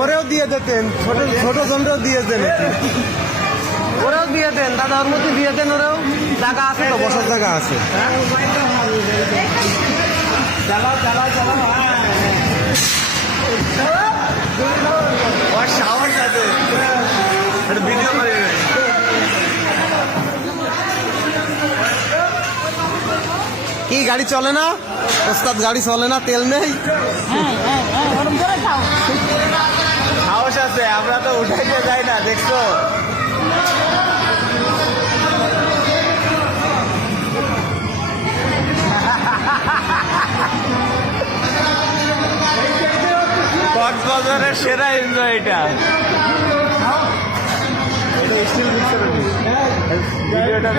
ওরেও দিয়ে দিতেন, ছোট ছোট জনরেও দিয়ে দেন, ওরেও দিয়ে দেন দাদা, ওর মধ্যে দিয়ে দেন, ওরেও জায়গা আছে তো, বসার জায়গা আছে। চালাও চালাও চালাও, ওর সাহস আছে, ভিডিও করে কি গাড়ি চলে না ওস্তাদ? গাড়ি চলে না, তেল নেই। সাহস আছে, আমরা তো উঠাইতে যাই না, দেখছো? কক্সবাজারের সেরা এনজয় এটা। ভিডিওটা